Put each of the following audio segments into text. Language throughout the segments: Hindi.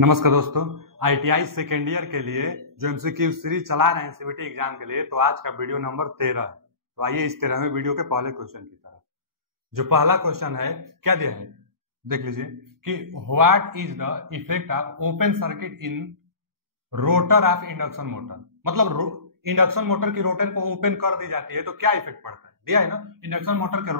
नमस्कार दोस्तों। आईटीआई सेकेंड ईयर के लिए जो एमसीक्यू सीरीज चला रहे हैं सीबीटी एग्जाम के लिए, तो आज का वीडियो नंबर 13 है। तो आइए इस 13वें वीडियो के पहले क्वेश्चन की तरफ। जो पहला क्वेश्चन है क्या दिया है देख लीजिए कि what is the effect of open circuit in rotor of induction motor. मतलब इंडक्शन मोटर की रोटर को ओपन कर दी जाती है तो क्या इफेक्ट पड़ता है, दिया है ना। इंडक्शन मोटर के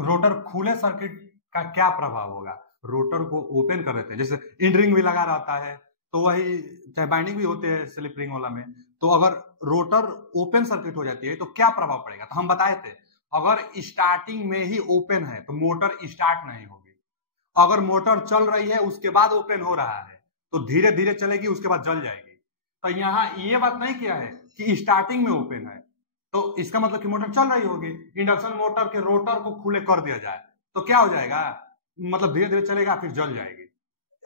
रोटर खुले सर्किट का क्या प्रभाव होगा। रोटर को ओपन कर देते हैं, जैसे इंड रिंग भी लगा रहता है तो वही, चाहे बाइंडिंग भी होते हैं स्लिप रिंग वाला में, तो अगर रोटर ओपन सर्किट हो जाती है तो क्या प्रभाव पड़ेगा। तो हम बताए थे अगर स्टार्टिंग में ही ओपन है तो मोटर स्टार्ट नहीं होगी। अगर मोटर चल रही है उसके बाद ओपन हो रहा है तो धीरे धीरे चलेगी, उसके बाद जल जाएगी। तो यहाँ ये बात नहीं किया है कि स्टार्टिंग में ओपन है तो इसका मतलब कि मोटर चल रही होगी। इंडक्शन मोटर के रोटर को खुले कर दिया जाए तो क्या हो जाएगा, मतलब धीरे धीरे चलेगा फिर जल जाएगी।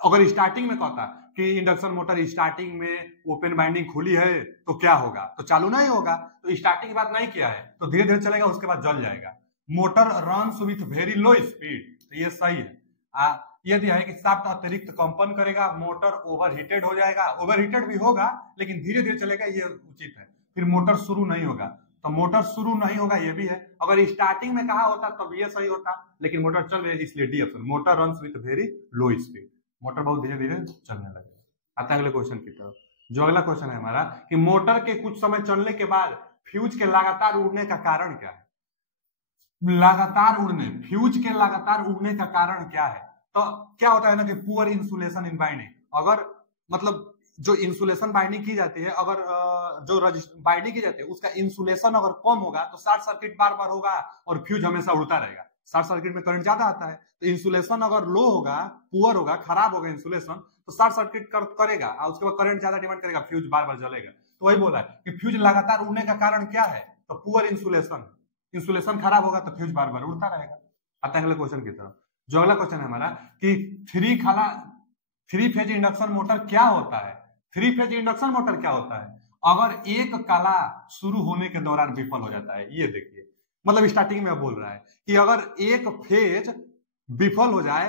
अगर स्टार्टिंग में कहता कि इंडक्शन मोटर स्टार्टिंग में ओपन बाइंडिंग खुली है तो क्या होगा, तो चालू नहीं होगा। तो स्टार्टिंग की बात नहीं किया है तो धीरे धीरे चलेगा, उसके बाद जल जाएगा। Motor runs with very low speed, तो ये सही है। ये दिया है कि शाफ्ट अतिरिक्त कंपन करेगा, मोटर ओवरहीटेड हो जाएगा। ओवरहीटेड भी होगा लेकिन धीरे धीरे चलेगा, ये उचित है। फिर मोटर शुरू नहीं होगा, तो मोटर शुरू नहीं होगा ये भी है। अगर स्टार्टिंग में कहा होता तब ये सही होता, लेकिन मोटर चल रही है इसलिए D option. Motor runs with very low speed, motor बहुत धीरे धीरे चलने लगेगा। आता है अगले क्वेश्चन की तरफ। जो अगला क्वेश्चन है हमारा कि मोटर के कुछ समय चलने के बाद फ्यूज के लगातार उड़ने का कारण क्या है। लगातार उड़ने, फ्यूज के लगातार उड़ने का कारण क्या है। तो क्या होता है ना कि पुअर इंसुलेशन इन बाइंडिंग। अगर मतलब जो इंसुलेशन बाइंडिंग की जाती है, अगर जो बाइंडिंग की जाती है उसका इंसुलेशन अगर कम होगा तो शॉर्ट सर्किट बार बार होगा और फ्यूज हमेशा उड़ता रहेगा। शॉर्ट सर्किट में करंट ज्यादा आता है, तो इंसुलेशन अगर लो होगा, पुअर होगा, खराब होगा इंसुलेशन, तो शॉर्ट सर्किट करेगा और उसके बाद करंट ज्यादा डिमांड करेगा, फ्यूज बार बार जलेगा। तो वही बोला है कि फ्यूज लगातार उड़ने का कारण क्या है, तो पुअर इंसुलेशन। इंसुलेशन खराब होगा तो फ्यूज बार बार उड़ता रहेगा। आता है अगले क्वेश्चन की तरफ। जो अगला क्वेश्चन है हमारा कि थ्री फेज इंडक्शन मोटर क्या होता है। थ्री फेज इंडक्शन मोटर क्या होता है, अगर एक कला शुरू होने के दौरान विफल हो जाता है। ये देखिए, मतलब स्टार्टिंग में बोल रहा है कि अगर एक फेज विफल हो जाए,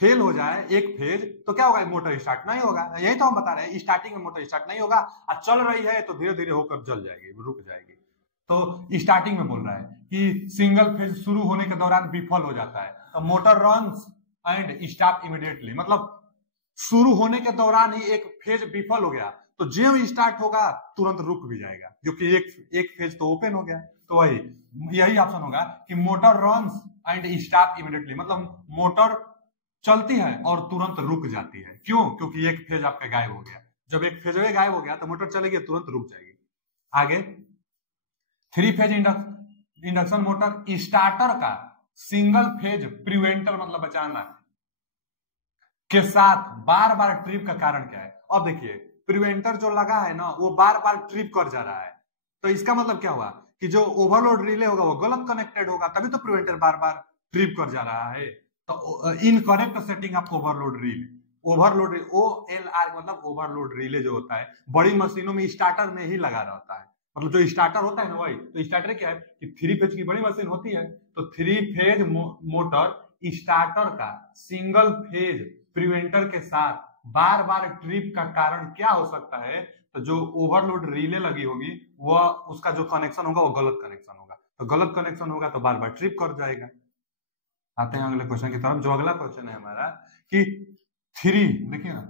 फेल हो जाए एक फेज, तो क्या होगा, मोटर स्टार्ट नहीं होगा। यही तो हम बता रहे हैं, स्टार्टिंग में मोटर स्टार्ट नहीं होगा और चल रही है तो धीरे धीरे होकर जल जाएगी, रुक जाएगी। तो स्टार्टिंग में बोल रहा है कि सिंगल फेज शुरू होने के दौरान विफल हो जाता है तो motor runs and stop immediately. मतलब शुरू होने के दौरान ही एक फेज विफल हो गया तो जो स्टार्ट होगा तुरंत रुक भी जाएगा, क्योंकि एक फेज तो ओपन हो गया। तो यही ऑप्शन होगा कि motor runs and stop immediately. मतलब मोटर चलती है और तुरंत रुक जाती है। क्यों, क्योंकि एक फेज आपका गायब हो गया। जब एक फेज गायब हो गया तो मोटर चलेगी, तुरंत रुक जाएगी। आगे, three phase induction motor starter का सिंगल फेज प्रिवेंटर, मतलब बचाना के साथ बार बार ट्रिप का कारण क्या है। अब देखिए, प्रिवेंटर जो लगा है ना वो बार बार ट्रिप कर जा रहा है, तो इसका मतलब क्या हुआ कि जो ओवरलोड रिले होगा वो गलत कनेक्टेड होगा, तभी तो प्रिवेंटर बार बार ट्रिप कर जा रहा है। तो incorrect setting of overload relay. Overload OLR मतलब ओवरलोड रिले जो होता है बड़ी मशीनों में स्टार्टर में ही लगा रहता है। मतलब जो स्टार्टर होता है ना वही, तो स्टार्टर क्या है कि थ्री फेज की बड़ी मशीन होती है, तो थ्री फेज मोटर स्टार्टर का सिंगल फेज प्रिवेंटर के साथ बार बार ट्रिप का कारण क्या हो सकता है। तो जो ओवरलोड रिले लगी होगी वह, उसका जो कनेक्शन होगा वो गलत कनेक्शन होगा, तो गलत कनेक्शन होगा तो बार बार ट्रिप कर जाएगा। आते हैं अगले क्वेश्चन की तरफ। जो अगला क्वेश्चन है हमारा कि देखिए ना,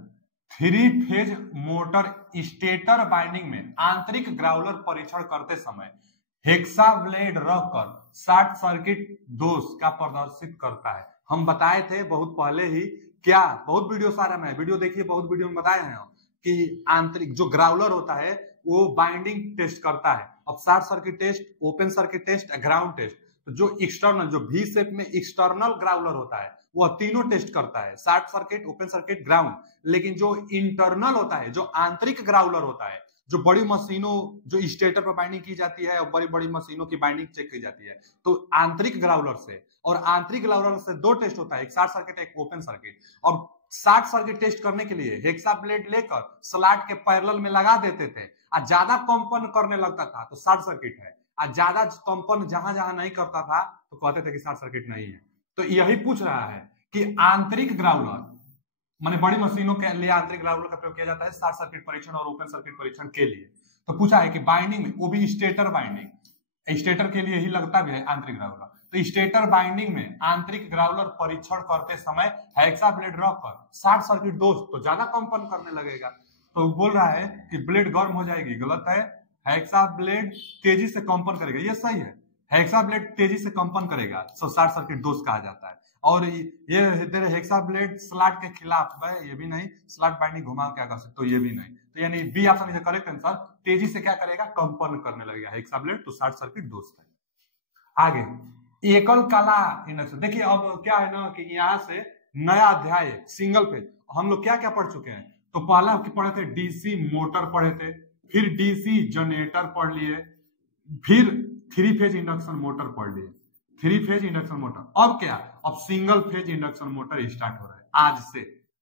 three phase motor stator binding में आंतरिक ग्राउलर परीक्षण करते समय हेक्सा ब्लेड रखकर शॉर्ट सर्किट दोष का प्रदर्शित करता है। हम बताए थे बहुत पहले ही, क्या बहुत वीडियो सारा में वीडियो देखिए, बहुत वीडियो में बताए हैं कि आंतरिक जो ग्राउलर होता है वो बाइंडिंग टेस्ट करता है। अब short circuit test, open circuit test, ground test. तो जो एक्सटर्नल, जो V शेप में एक्सटर्नल ग्राउलर होता है वह तीनों टेस्ट करता है, short circuit, open circuit, ground. लेकिन जो इंटरनल होता है, जो आंतरिक ग्राउलर होता है, जो बड़ी मशीनों, जो स्टेटर पर बाइंडिंग की जाती है और बड़ी बड़ी मशीनों की बाइंडिंग चेक की जाती है, तो आंतरिक ग्राउलर से, और आंतरिक ग्राउलर से दो टेस्ट होता है, एक शॉर्ट सर्किट, एक ओपन सर्किट। और शॉर्ट सर्किट टेस्ट करने के लिए हेक्सा ब्लेड लेकर स्लॉट के पैरेलल में लगा देते थे, और ज्यादा कंपन करने लगता था तो शॉर्ट सर्किट है, और ज्यादा कंपन जहां जहां नहीं करता था तो कहते थे कि शॉर्ट सर्किट नहीं है। तो यही पूछ रहा है कि आंतरिक ग्राउलर माने बड़ी मशीनों के लिए आंतरिक ग्राउलर का प्रयोग किया जाता है शॉर्ट सर्किट परीक्षण और ओपन सर्किट परीक्षण के लिए। तो पूछा है कि बाइंडिंग में, वो भी स्टेटर बाइंडिंग, स्टेटर के लिए ही लगता भी है आंतरिक ग्राउलर, तो स्टेटर बाइंडिंग में आंतरिक ग्राउलर परीक्षण करते समय हेक्सा ब्लेड रखकर शॉर्ट सर्किट दोष तो ज्यादा कंपन करने लगेगा। तो बोल रहा है कि ब्लेड गर्म हो जाएगी, गलत है। हेक्सा ब्लेड तेजी से कंपन करेगा, ये सही है। हेक्सा ब्लेड तेजी से कंपन करेगा, तो शॉर्ट सर्किट दोष कहा जाता है। और ये तेरे हेक्सा ब्लेड स्लॉट के खिलाफ है, ये भी नहीं। स्लॉट बाइंडिंग घुमाओ क्या कर सकते, तो ये भी नहीं। तो यानी B option is correct answer. तेजी से क्या करेगा, कंपन करने लगेगा हेक्सा ब्लेड, तो शॉर्ट सर्किट दोष है। आगे एकल कला इंडक्शन, देखिए अब क्या है ना कि यहाँ से नया अध्याय सिंगल फेज, हम लोग क्या क्या पढ़ चुके हैं। तो पहला पढ़े थे डीसी मोटर पढ़े थे, फिर डीसी जनरेटर पढ़ लिए, फिर थ्री फेज इंडक्शन मोटर पढ़ लिए, थ्री फेज इंडक्शन मोटर। अब क्या, अब single phase induction motor start हो रहा है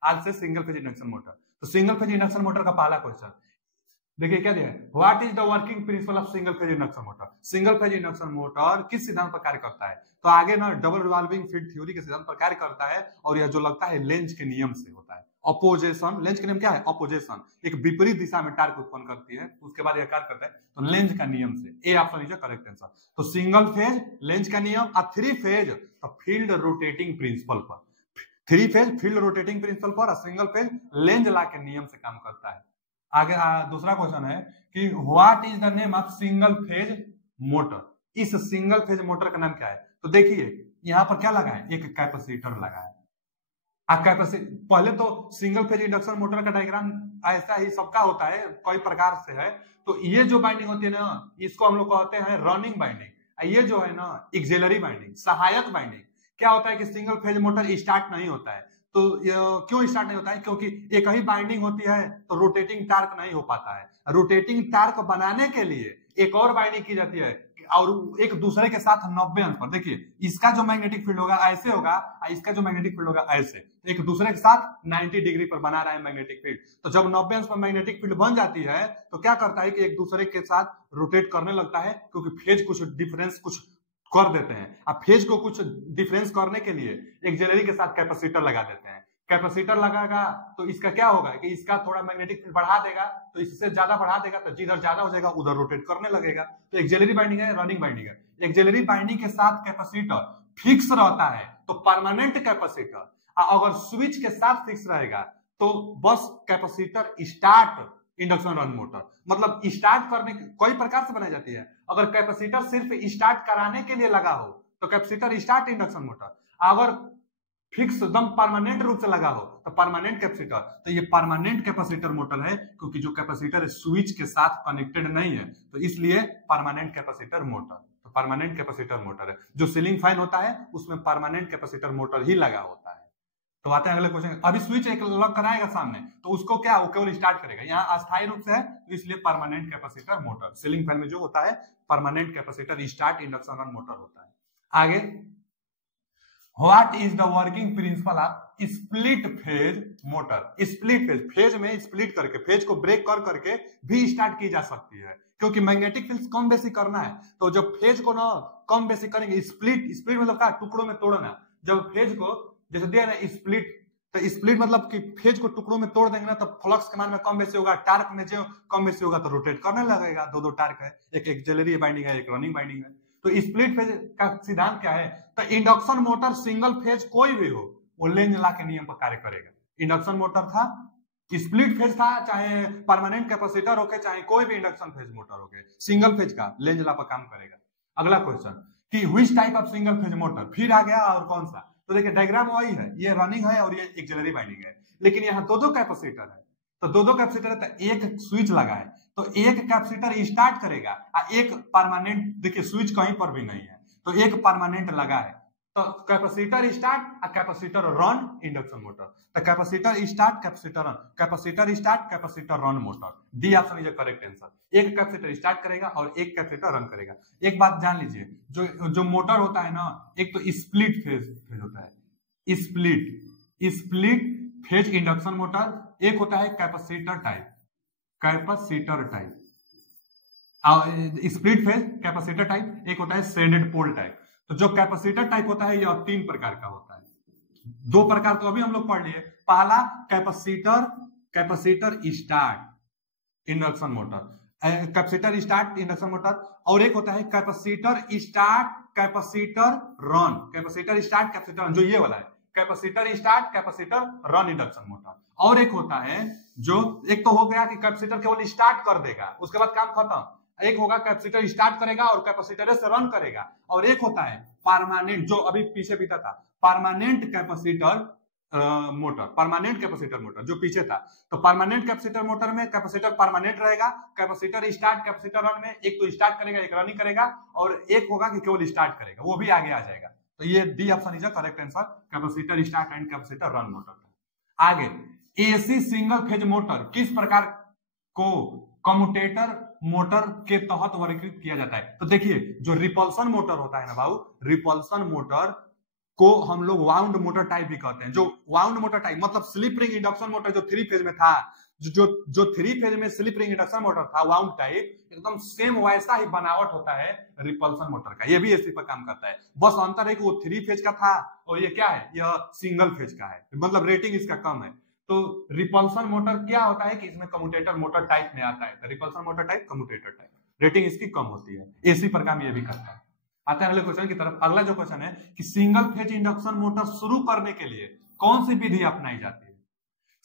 आज से सिंगल फेज इंडक्शन मोटर। तो सिंगल फेज इंडक्शन मोटर का पहला क्वेश्चन देखिए क्या दिया है, what is the working principle of single phase induction motor. Single phase induction motor किस सिद्धांत पर कार्य करता है, तो आगे ना डबल रिवॉल्विंग फील्ड थ्योरी के सिद्धांत पर कार्य करता है, और यह जो लगता है लेंज के नियम से होता है। अपोजिशन, लेंज का नियम क्या है, अपोजिशन, एक विपरीत दिशा में टार्क उत्पन्न करती है, उसके बाद यह कार्य करता है तो लेंज का नियम से। A option is correct answer. तो सिंगल फेज लेंज का नियम, और थ्री फेज तो फील्ड रोटेटिंग प्रिंसिपल पर, three phase field rotating principle पर, और सिंगल फेज लेंज लॉ के नियम से काम करता है। आगे दूसरा क्वेश्चन है कि what is the name of single phase motor. इस सिंगल फेज मोटर का नाम क्या है, तो देखिए यहां पर क्या लगा है, एक कैपेसिटर लगा है। पहले तो सिंगल फेज इंडक्शन मोटर का डायग्राम ऐसा ही सबका होता है, कई प्रकार से है। तो ये जो बाइंडिंग होती है ना, इसको हम लोग कहते हैं रनिंग बाइंडिंग। ये जो है ना एक्सिलरी बाइंडिंग, सहायक बाइंडिंग। क्या होता है कि सिंगल फेज मोटर स्टार्ट नहीं होता है, तो क्यों स्टार्ट नहीं होता है, क्योंकि एक ही बाइंडिंग होती है तो रोटेटिंग टार्क नहीं हो पाता है। रोटेटिंग टार्क बनाने के लिए एक और बाइंडिंग की जाती है, और एक दूसरे के साथ 90 अंश पर। देखिए इसका जो मैग्नेटिक फील्ड होगा ऐसे होगा, इसका जो मैग्नेटिक फील्ड होगा ऐसे, एक दूसरे के साथ 90 डिग्री पर बना रहा है मैग्नेटिक फील्ड। तो जब 90 अंश पर मैग्नेटिक फील्ड बन जाती है तो क्या करता है कि एक दूसरे के साथ रोटेट करने लगता है, क्योंकि फेज कुछ डिफरेंस कुछ कर देते हैं। अब फेज को कुछ डिफरेंस करने के लिए एक्सिलरी के साथ कैपेसिटर लगा देते हैं। कैपेसिटर लगाएगा तो इसका क्या होगा कि इसका थोड़ा मैग्नेटिक फील्ड बढ़ा देगा, तो इससे ज्यादा बढ़ा देगा तो जिधर ज्यादा हो जाएगा उधर रोटेट करने लगेगा। तो एक्सिलरी बाइंडिंग है, रनिंग बाइंडिंग है। एक्सिलरी बाइंडिंग के साथ कैपेसिटर फिक्स रहता है तो परमानेंट कैपेसिटर, अगर स्विच के साथ फिक्स रहेगा तो बस capacitor start induction run motor. मतलब स्टार्ट करने कई प्रकार से बनाई जाती है। अगर कैपेसिटर सिर्फ स्टार्ट कराने के लिए लगा हो तो कैपेसिटर स्टार्ट इंडक्शन मोटर, अगर फिक्स एकदम परमानेंट रूप से लगा हो तो परमानेंट कैपेसिटर। तो ये परमानेंट कैपेसिटर मोटर है, क्योंकि जो कैपेसिटर स्विच के साथ कनेक्टेड नहीं है, तो इसलिए परमानेंट कैपेसिटर मोटर। तो परमानेंट कैपेसिटर मोटर है। जो सीलिंग फैन होता है उसमें परमानेंट कैपेसिटर मोटर ही लगा होता है। तो आते हैं अगले क्वेश्चन। अभी स्विच एक लॉक कराएगा सामने, तो उसको क्या, वो केवल स्टार्ट करेगा, यहाँ अस्थायी रूप से है, तो इसलिए permanent capacitor motor. Ceiling fan में जो होता है permanent capacitor start induction run motor होता है। आगे what is the working principle of split phase motor. Split phase, phase में स्प्लिट करके, फेज को ब्रेक कर करके भी स्टार्ट की जा सकती है, क्योंकि मैग्नेटिक फील्ड कम बेसी करना है। तो जब फेज को ना कम बेसी करेंगे, स्प्लिट, स्प्लिट मतलब क्या, टुकड़ों में तोड़ना। जब फेज को जैसे दिया ना स्प्लिट, तो स्प्लिट मतलब कि फेज को टुकड़ों में तोड़ देंगे ना, तो फ्लक्स के मान में कम बेसी होगा, टार्क में जो कम बेसी होगा तो रोटेट करने लगेगा। दो टार्क है, एक एक्सिलरी बाइंडिंग है, एक रनिंग बाइंडिंग है। तो स्प्लिट फेज का सिद्धांत क्या है, तो इंडक्शन मोटर सिंगल फेज कोई भी हो वो लेंज लॉ के नियम पर कार्य करेगा। इंडक्शन मोटर था, स्प्लिट फेज था, चाहे परमानेंट कैपेसिटर होके, चाहे कोई भी इंडक्शन फेज मोटर होके, सिंगल फेज का लेंज लॉ पर काम करेगा। अगला क्वेश्चन कि which type of single phase motor, फिर आ गया और कौन सा। तो देखिए डायग्राम वही है, ये रनिंग है और ये एक्सिलरी बाइंडिंग है, लेकिन यहाँ दो कैपेसिटर है। तो दो कैपेसिटर है तो एक स्विच लगा है, तो एक कैपेसिटर स्टार्ट करेगा और एक परमानेंट, देखिए स्विच कहीं पर भी नहीं है तो एक परमानेंट लगा है। तो कैपेसिटर स्टार्ट और कैपेसिटर रन इंडक्शन मोटर। तो capacitor start, capacitor run, capacitor start, capacitor run motor. D option is correct answer. एक कैपेसिटर स्टार्ट करेगा और एक कैपेसिटर रन करेगा। एक बात जान लीजिए, जो मोटर होता है ना, एक तो स्प्लिट फेज होता है, स्प्लिट फेज इंडक्शन मोटर, एक होता है capacitor type, split phase capacitor type, एक होता है शेडेड पोल टाइप। तो जो कैपेसिटर टाइप होता है यह 3 प्रकार का होता है। 2 प्रकार तो अभी हम लोग पढ़ लिए, पहला capacitor start induction motor, capacitor start induction motor, और एक होता है capacitor start capacitor run, capacitor start capacitor run, जो ये वाला है capacitor start capacitor run induction motor. और एक होता है जो, एक तो हो गया कि कैपेसिटर केवल स्टार्ट कर देगा उसके बाद काम खत्म, एक होगा कैपेसिटर स्टार्ट करेगा और कैपेसिटर से रन करेगा, और एक होता है परमानेंट, जो अभी पीछे बीता था, permanent capacitor motor, permanent capacitor motor जो पीछे था। तो परमानेंट कैपेसिटर मोटर में कैपेसिटर परमानेंट रहेगा, कैपेसिटर स्टार्ट कैपेसिटर रन में एक तो स्टार्ट करेगा एक रनिंग करेगा, और एक होगा कि केवल स्टार्ट करेगा, वो भी आगे आ जाएगा। तो ये D option is correct answer, capacitor start and capacitor run motor. आगे एसी सिंगल फेज मोटर किस प्रकार को कम्यूटेटर मोटर के तहत वर्गीकृत किया जाता है? तो देखिए जो रिपल्सन मोटर होता है ना बाबू, रिपल्सन मोटर को हम लोग वाउंड मोटर टाइप भी कहते हैं। जो वाउंड मोटर टाइप मतलब स्लिप रिंग इंडक्शन मोटर जो 3 फेज में था, जो 3 फेज में स्लिप रिंग इंडक्शन मोटर था वाउंड टाइप, एकदम सेम वैसा ही बनावट होता है रिपल्सन मोटर का, ये भी एसी पर काम करता है। बस अंतर है कि वो 3 फेज का था और ये क्या है, यह सिंगल फेज का है, मतलब रेटिंग इसका कम है। तो रिपल्सन मोटर क्या होता है कि इसमें कम्यूटेटर मोटर टाइप में आता है, तो repulsion motor type commutator type, rating इसकी कम होती है, एसी पर काम ये भी करता है। आते हैं अगले क्वेश्चन की तरफ। अगला जो क्वेश्चन है कि सिंगल फेज इंडक्शन मोटर शुरू करने के लिए कौन सी विधि अपनाई जाती है?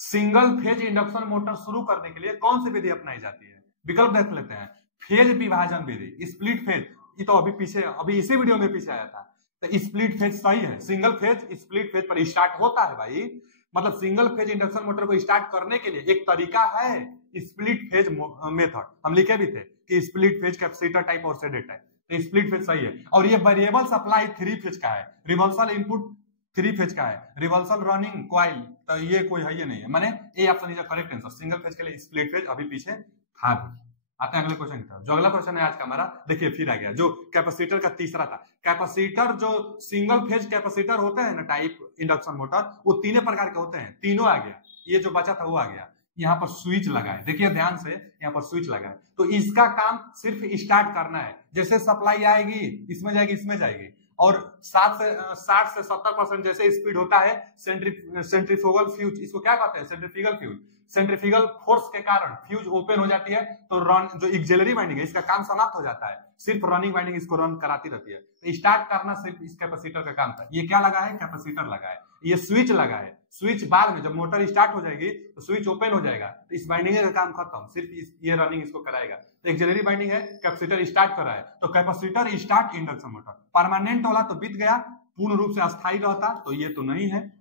सिंगल फेज इंडक्शन मोटर शुरू करने के लिए कौन सी विधि अपनाई जाती है? विकल्प देख लेते हैं। फेज विभाजन विधि, स्प्लिट फेज, ये तो अभी इसी वीडियो में पीछे आया था, तो स्प्लिट फेज सही है। सिंगल फेज स्प्लिट फेज पर स्टार्ट होता है भाई, मतलब सिंगल फेज इंडक्शन मोटर को स्टार्ट करने के लिए एक तरीका है स्प्लिट फेज मेथड, हम लिखे भी थे कि स्प्लिट फेज कैपेसिटर टाइप और सेडेड टाइप, तो स्प्लिट फेज सही है। और ये वेरिएबल सप्लाई 3 फेज का है, रिवर्सल इनपुट 3 फेज का है, रिवर्सल रनिंग कॉइल, तो ये कोई है ये नहीं है, माने ए option is correct answer. Single phase के लिए स्प्लिट फेज अभी पीछे था। आते हैं अगले क्वेश्चन की तरफ। जो अगला क्वेश्चन है आज का हमारा, देखिए फिर आ गया जो कैपेसिटर का तीसरा था। कैपेसिटर जो सिंगल फेज कैपेसिटर होते हैं ना टाइप इंडक्शन मोटर, वो 3 प्रकार के होते हैं, तीनों आ गया, ये जो बचा था वो आ गया। यहाँ पर स्विच लगा है, देखिए ध्यान से, यहाँ पर स्विच लगा है, तो इसका काम सिर्फ स्टार्ट करना है। जैसे सप्लाई आएगी इसमें जाएगी इसमें जाएगी, और 60 से 70% जैसे स्पीड होता है सेंट्रीफ्यूगल फ्यूज, इसको क्या कहते हैं, सेंट्रीफ्यूगल फ्यूज, सेंट्रीफ्यूगल फोर्स के कारण फ्यूज ओपन हो जाती है, तो रन जो एक्सिलरी वाइंडिंग है इसका काम समाप्त हो जाता है, सिर्फ रनिंग वाइंडिंग इसको रन कराती रहती है। तो स्टार्ट करना सिर्फ इस कैपेसिटर का काम था। ये क्या लगा है, कैपेसिटर लगा है, ये स्विच लगा है, स्विच बाद में जब मोटर स्टार्ट हो जाएगी तो स्विच ओपन हो जाएगा, तो इस वाइंडिंग का काम खत्म, सिर्फ ये रनिंग इसको कराएगा। तो एक्सिलरी वाइंडिंग है, कैपेसिटर स्टार्ट कर रहा है, तो capacitor start induction motor. Permanent वाला तो बीत गया, पूर्ण रूप से अस्थायी रहता तो ये तो नहीं है।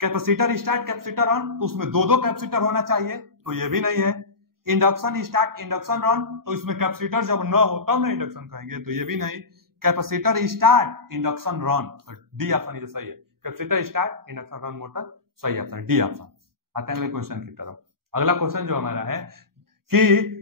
कैपेसिटर स्टार्ट कैपेसिटर रन, तो उसमें 2 कैपेसिटर होना चाहिए, तो ये भी नहीं है। इंडक्शन स्टार्ट इंडक्शन रन, तो इसमें कैपेसिटर जब न हो तब ना इंडक्शन कहेंगे, तो ये भी नहीं। Capacitor start induction run, D option ये सही है, capacitor start induction run motor सही ऑप्शन, डी ऑप्शन। आते हैं अगले क्वेश्चन की तरफ। अगला क्वेश्चन जो हमारा है कि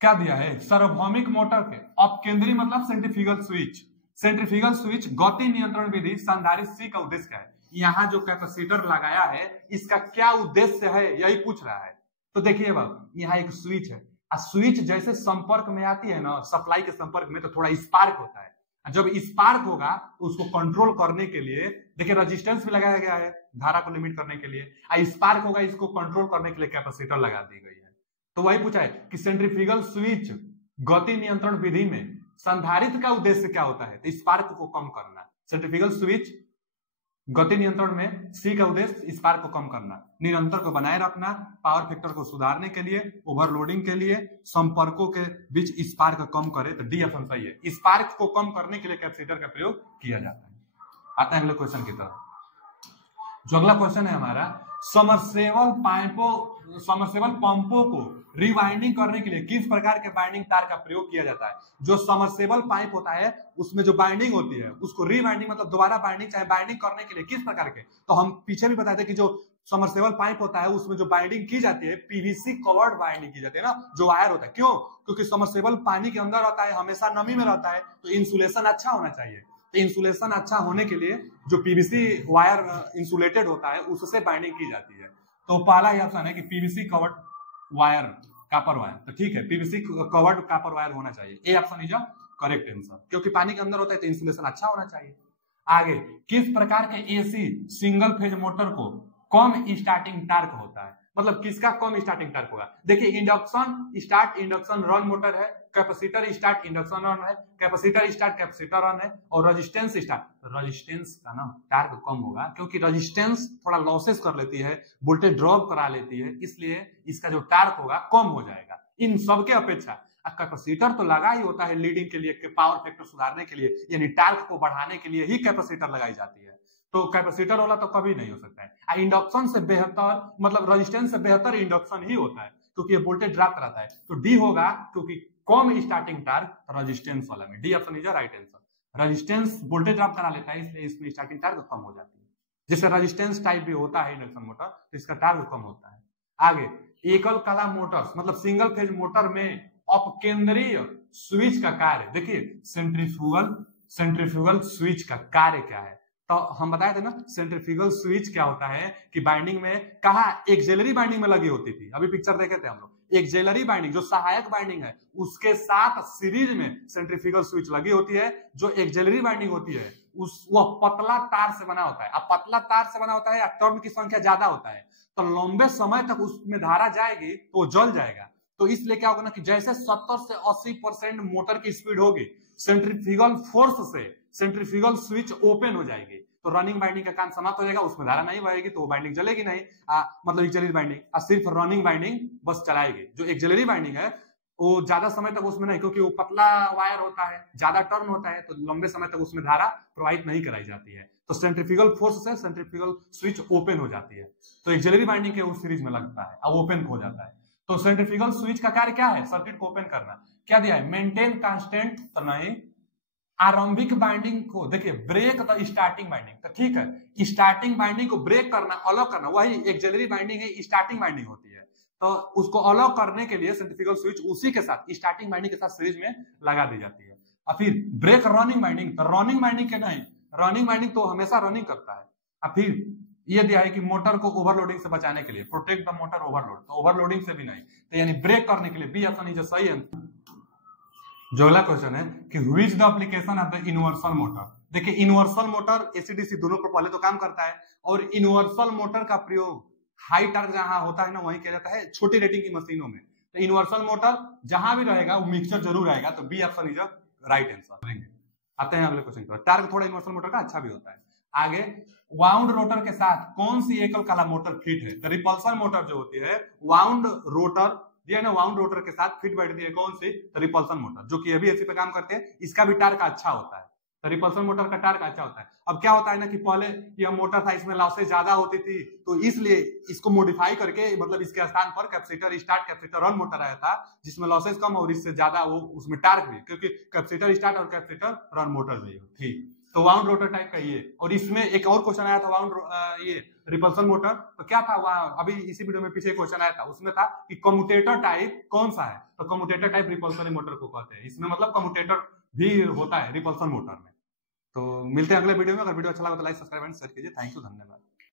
क्या दिया है, सार्वभौमिक मोटर के अपकेंद्री मतलब सेंट्रीफ्यूगल स्विच, सेंट्रीफ्यूगल स्विच गति नियंत्रण विधि संधारित्र सी का उद्देश्य क्या है? यहाँ जो कैपेसिटर लगाया है इसका क्या उद्देश्य है, यही पूछ रहा है। तो देखिए बाबू, यहाँ एक स्विच है, स्विच जैसे संपर्क में आती है ना, सप्लाई के संपर्क में, तो थोड़ा स्पार्क होता है। जब स्पार्क होगा तो उसको कंट्रोल करने के लिए देखिए रेजिस्टेंस भी लगाया गया है धारा को लिमिट करने के लिए, स्पार्क होगा इसको कंट्रोल करने के लिए कैपेसिटर लगा दी गई है। तो वही पूछा है कि सेंट्रीफ्यूगल स्विच गति नियंत्रण विधि में संधारित्र का उद्देश्य क्या होता है? तो स्पार्क को कम करना। सेंट्रीफ्यूगल स्विच गति नियंत्रण में सी का उद्देश्य स्पार्क को कम करना, निरंतर को बनाए रखना, पावर फैक्टर को सुधारने के लिए, ओवरलोडिंग के लिए, संपर्कों के बीच स्पार्क कम करे, तो डी ऑप्शन सही है। स्पार्क को कम करने के लिए कैपेसिटर का प्रयोग किया जाता है। आता है अगले क्वेश्चन की तरफ। जो अगला क्वेश्चन है हमारा, समरसेबल पंपों को रिवाइंडिंग करने के लिए किस प्रकार के बाइंडिंग तार का प्रयोग किया जाता है? जो समरसेबल पाइप होता है उसमें जो बाइंडिंग होती है उसको रिवाइंडिंग मतलब दोबारा बाइंडिंग चाहे बाइंडिंग करने के लिए किस प्रकार के, तो हम पीछे भी बताए थे कि जो समरसेबल पाइप होता है उसमें जो बाइंडिंग की जाती है पीवीसी कवर्ड बाइंडिंग की जाती है ना, जो वायर होता है। क्यों? क्योंकि समरसेबल पानी के अंदर रहता है, हमेशा नमी में रहता है, तो इंसुलेशन अच्छा होना चाहिए। तो इंसुलेशन अच्छा होने के लिए जो पीवीसी वायर इंसुलेटेड होता है उससे बाइंडिंग की जाती है। तो पहला ही ऑप्शन है कि PVC covered wire, copper wire, तो ठीक है, पीवीसी कवर्ड कापर वायर होना चाहिए, ए ऑप्शन इज करेक्ट आंसर, क्योंकि पानी के अंदर होता है तो इंसुलेशन अच्छा होना चाहिए। आगे, किस प्रकार के एसी सिंगल फेज मोटर को कम स्टार्टिंग टार्क होता है। मतलब किसका कम स्टार्टिंग टार्क होगा? देखिए induction start induction run motor है, कैपेसिटर स्टार्ट इंडक्शन रन है, कैपेसिटर स्टार्ट कैपेसिटर रन है, और रेजिस्टेंस स्टार्ट रेजिस्टेंस का ना टार्क कम होगा क्योंकि रेजिस्टेंस थोड़ा लॉसेस कर लेती है, वोल्टेज ड्रॉप करा लेती है, इसलिए इसका जो टार्क होगा कम हो जाएगा इन सबके अपेक्षा। कैपेसिटर तो लगा ही होता है लीडिंग के लिए, पावर फैक्टर सुधारने के लिए, यानी टार्क को बढ़ाने के लिए ही कैपेसिटर लगाई जाती है, तो कैपेसिटर वाला तो कभी नहीं हो सकता है। इंडक्शन से बेहतर मतलब रेजिस्टेंस से बेहतर इंडक्शन ही होता है क्योंकि ये वोल्टेज ड्रॉप कराता है, तो डी होगा क्योंकि कम स्टार्टिंग टार्क रेजिस्टेंस वाला में। D option is right answer. Resistance voltage drop करा लेता है इसलिए इसमें स्टार्टिंग टार्क कम हो जाती है। जिससे रेजिस्टेंस टाइप भी होता है इंडक्शन मोटर, तो इसका टार्क कम होता है। आगे एकल कला मोटर्स मतलब सिंगल फेज मोटर में अपकेंद्रीय स्विच का कार्य, देखिए सेंट्रीफ्यूगल स्विच का कार्य क्या है? तो हम बताए थे ना सेंट्रीफ्यूगल स्विच क्या होता है कि बाइंडिंग में कहा एक्सिलरी बाइंडिंग में लगी होती थी, अभी पिक्चर देखे थे हम लोग। एक्सिलरी बाइंडिंग जो सहायक बाइंडिंग है उसके साथ सीरीज में सेंट्रीफ्यूगल स्विच लगी होती है। जो एक्सिलरी बाइंडिंग होती है वह पतला तार से बना होता है। अब पतला तार से बना होता है या टर्न की संख्या ज्यादा होता है तो लंबे समय तक उसमें धारा जाएगी तो वो जल जाएगा। तो इसलिए क्या होगा ना कि जैसे 70 से 80% मोटर की स्पीड होगी, सेंट्रीफ्यूगल फोर्स से सेंट्रीफ्यूगल स्विच ओपन हो जाएगी तो रनिंग बाइंडिंग का काम समाप्त हो जाएगा, उसमें धारा नहीं बहेगी तो वो बाइंडिंग चलेगी नहीं। मतलब एक्सिलरी बाइंडिंग सिर्फ रनिंग बाइंडिंग बस चलाएगी। जो एक्सिलरी बाइंडिंग है वो ज्यादा समय तक उसमें नहीं, क्योंकि वो पतला वायर होता है, ज्यादा टर्न होता है, तो लंबे समय तक उसमें धारा प्रवाहित नहीं कराई जाती है, तो सेंट्रीफ्यूगल फोर्स से सेंट्रीफ्यूगल स्विच ओपन हो जाती है। तो एक्सिलरी बाइंडिंग के उस सीरीज में लगता है, अब ओपन हो जाता है। तो सेंट्रीफ्यूगल स्विच का कार्य क्या है? सर्किट को ओपन करना। क्या दिया है? मेंटेन कांस्टेंट तो नहीं, आरंभिक बाइंडिंग को देखिए ब्रेक द स्टार्टिंग बाइंडिंग, तो ठीक है स्टार्टिंग बाइंडिंग को ब्रेक करना, अलग करना, वही एक्सिलरी बाइंडिंग है, स्टार्टिंग बाइंडिंग होती है। तो उसको अलग करने के लिए सेंट्रीफ्यूगल स्विच उसी के साथ स्टार्टिंग बाइंडिंग के साथ सीरीज में लगा दी जाती है। और फिर ब्रेक रनिंग बाइंडिंग, तो रनिंग बाइंडिंग के नहीं, रनिंग बाइंडिंग तो हमेशा रनिंग करता है। और फिर ये दिया है कि मोटर को ओवरलोडिंग से बचाने के लिए, प्रोटेक्ट द मोटर ओवरलोड, तो ओवरलोडिंग से भी नहीं, तो यानी ब्रेक करने के लिए बी ऑप्शन इज सही है। जो अगला क्वेश्चन है कि which the application of the universal motor. देखिए यूनिवर्सल मोटर एसीडीसी दोनों पर पहले तो काम करता है, और यूनिवर्सल मोटर का प्रयोग हाई टॉर्क जहां होता है ना वहीं किया जाता है, छोटी रेटिंग की मशीनों में। तो यूनिवर्सल मोटर जहां भी रहेगा वो मिक्सचर जरूर आएगा, तो B option is right answer. आते हैं अगले क्वेश्चन पर। टार्क थोड़ा यूनिवर्सल मोटर का अच्छा भी होता है। आगे वाउंड रोटर के साथ कौन सी एकल कला मोटर फिट है? तो रिपल्सन मोटर जो होती है वाउंड रोटर दिया ना, वाउंड रोटर के साथ फिट बैठती है कौन सी? तो रिपल्सन मोटर, जो कि अभी इसी पे काम करते हैं, इसका भी टार्क अच्छा होता है। तो रिपल्सन मोटर का टार्क अच्छा होता है। अब क्या होता है ना कि पहले यह मोटर था, इसमें लॉसेज ज्यादा होती थी, तो इसलिए इसको मॉडिफाई करके मतलब इसके स्थान पर capacitor start capacitor run motor आया था, जिसमें लॉसेज कम और इससे ज्यादा वो उसमें टार्क भी, क्योंकि कैपेसिटर स्टार्ट और कैपेसिटर रन मोटर भी थी। तो वाउंड रोटर टाइप का ये। और इसमें एक और क्वेश्चन आया था वाउंड ये रिपल्सन मोटर, तो क्या था वहां अभी इसी वीडियो में पीछे क्वेश्चन आया था, उसमें था कि कम्यूटेटर टाइप कौन सा है? तो कम्यूटेटर टाइप रिपल्सन मोटर को कहते हैं। इसमें मतलब कम्यूटेटर भी होता है रिपल्सन मोटर में। तो मिलते हैं अगले वीडियो में। अगर वीडियो अच्छा लगा तो लाइक सब्सक्राइब एंड शेयर कीजिए। थैंक यू, धन्यवाद।